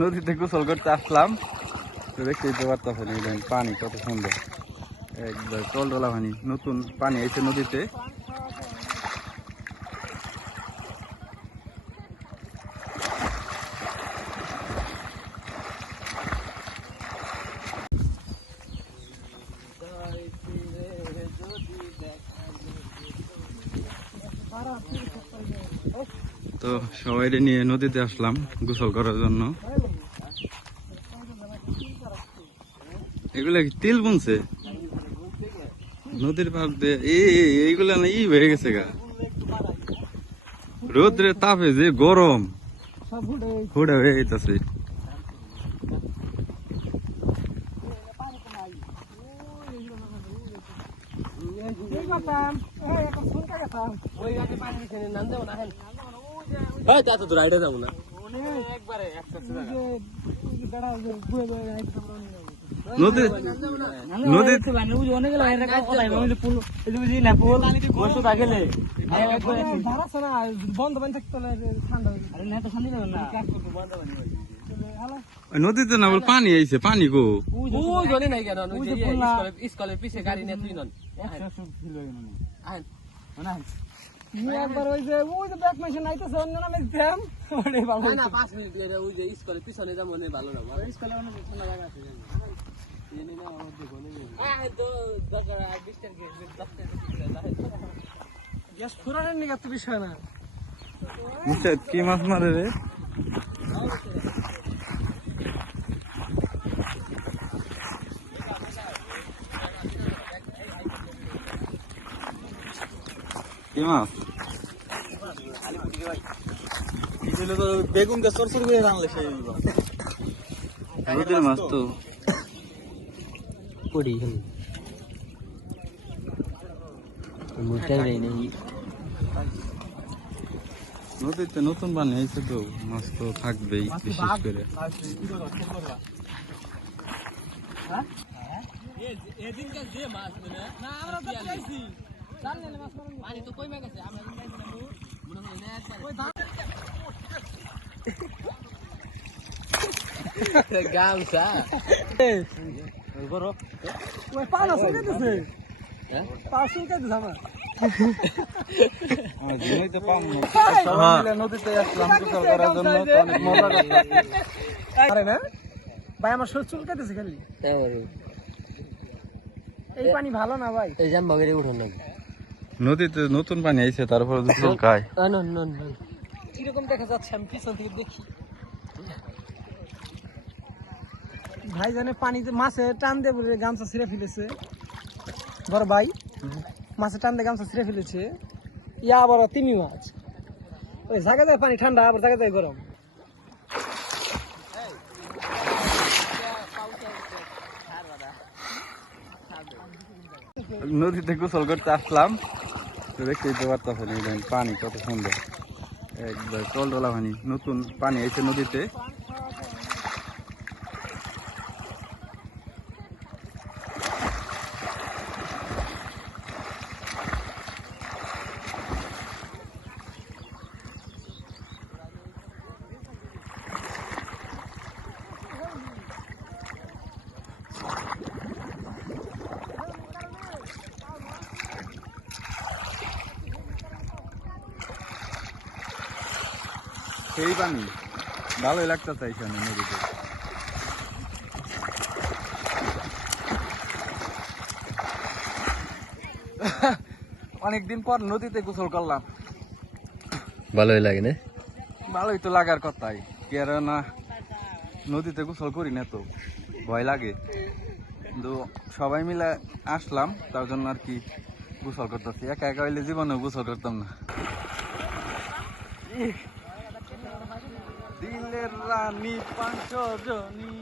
নদীতে গোসল করতে আসলাম, তো দেখতেই তো পারতেছেন পানি কত সুন্দর, একবার টলটলা পানি, নতুন পানি এসে নদীতে। তো সবাই নিয়ে নদীতে আসলাম গোসল করার জন্য। এগুলা কি তিল বুনছে নদীর পার দিয়ে? এইগুলা না হয়ে গেছে গা, রোদ্রে তাপে যে গরম হুড়া হয়ে গেছে। নদীতে না বল পানি আইছে, পানি গো স্কুলের পিছে গাড়ি নিয়ে তুই নন একবার ওই যে ব্যাক মেশিন আইতেছে অন্য নামে দিতাম না 5 মিনিট ওই যে স্কুলের পিছনে যা মনে ভালো না স্কুলে অনেক ঠান্ডা জায়গা আছে গ্যাস ফুরানোর নিয়ে এত বিষয় না। কি মাছ মারে রে? কি মাছ? বেগুন গাছ সরসর করে রানলে সেই নদীর মাছ তো পড়ি নদীতে নতুন পানি হয়েছে তো মাছ তো থাকবেই বিশেষ করে। গামছা পালা শুনতেছে নদীতে আসলাম গোসল করার জন্য, অনেক মজা করতেছি। আরে না ভাই, আমার শরীর চুলকাইতেছে খালি। এই পানি ভালো না ভাই, এই জাম বাগেরে উঠুন না। নদীতে নতুন পানি আইছে, তারপরে চুলকায়। কিরকম দেখা যাচ্ছে আমি পিছন থেকে দেখি। ভাই জানে পানিতে মাছে টান দিয়ে বলে গামছা ছিঁড়ে ফেলেছে। বড় ভাই মাছে টান দিয়ে গামছা ছিঁড়ে ফেলেছে। ইয়া আবার তিমি মাছ, ওই জায়গা যায় পানি ঠান্ডা, আবার জায়গা যায় গরম। নদীতে গোসল করতে আসলাম, তো দেখতেই তো পারতেছেন পানি কত সুন্দর, একবার টলটলা পানি, নতুন পানি এসে নদীতে। সেই পানি ভালোই লাগতেছে এখানে নদীতে। অনেকদিন পর নদীতে গোসল করলাম, ভালোই লাগে না? ভালোই তো লাগার কথাই, কেননা নদীতে গোসল করি না তো ভয় লাগে, কিন্তু সবাই মিলে আসলাম তার জন্য আর কি গোসল করতেছি। একা একা হইলে জীবনেও গোসল করতাম না। দিলের রানী পাঁচজনী